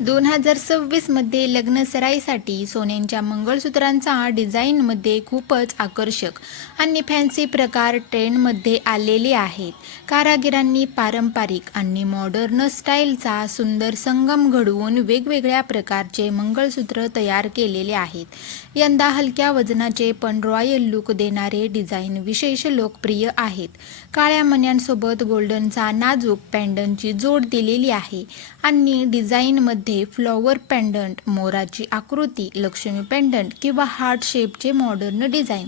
2026 मध्ये लग्नसराईसाठी सोन्यांच्या मंगळसूत्रांचा डिझाईनमध्ये खूपच आकर्षक आणि फॅन्सी प्रकार ट्रेंडमध्ये आलेले आहेत. कारागिरांनी पारंपरिक आणि मॉडर्न स्टाईलचा सुंदर संगम घडवून वेगवेगळ्या प्रकारचे मंगळसूत्र तयार केलेले आहेत. यंदा हलक्या वजनाचे पण रॉयल लुक देणारे डिझाईन विशेष लोकप्रिय आहेत. काळ्या मण्यांसोबत गोल्डनचा नाजूक पेंडंटची जोड दिलेली आहे आणि डिझाईनमध्ये फ्लॉवर पेंडंट, मोराची आकृती, लक्ष्मी पेंडंट किंवा हार्ट शेपचे मॉडर्न डिझाईन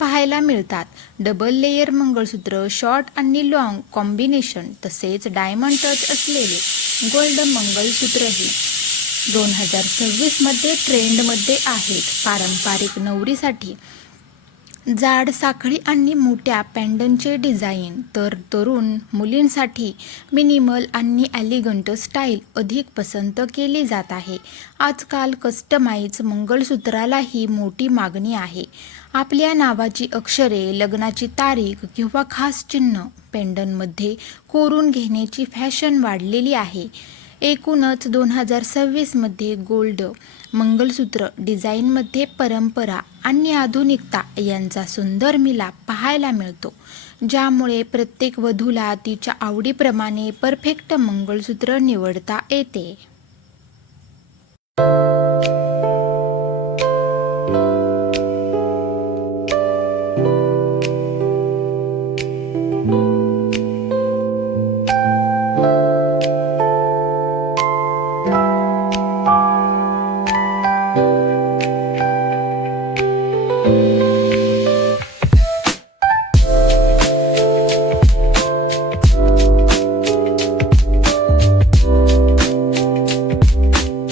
पाहायला मिळतात. डबल लेयर मंगळसूत्र, शॉर्ट आणि लॉंग कॉम्बिनेशन तसेच डायमंड टच असलेले गोल्ड मंगळसूत्रही 2026 मध्ये ट्रेंडमध्ये आहेत. पारंपरिक नवरीसाठी जाड साखळी आणि मोठ्या पेंडंटचे डिझाईन, तर तरुण मुलींसाठी मिनिमल आणि एलिगंट स्टाईल अधिक पसंत केली जात आहे. आजकाल कस्टमाइज मंगळसूत्रालाही मोठी मागणी आहे. आपल्या नावाची अक्षरे, लग्नाची तारीख किंवा खास चिन्ह पेंडंटमध्ये कोरून घेण्याची फॅशन वाढलेली आहे. एकूणच 2026 मध्ये गोल्ड मंगळसूत्र डिझाईनमध्ये परंपरा आणि आधुनिकता यांचा सुंदर मिलाप पाहायला मिळतो, ज्यामुळे प्रत्येक वधूला तिच्या आवडीप्रमाणे परफेक्ट मंगळसूत्र निवडता येते.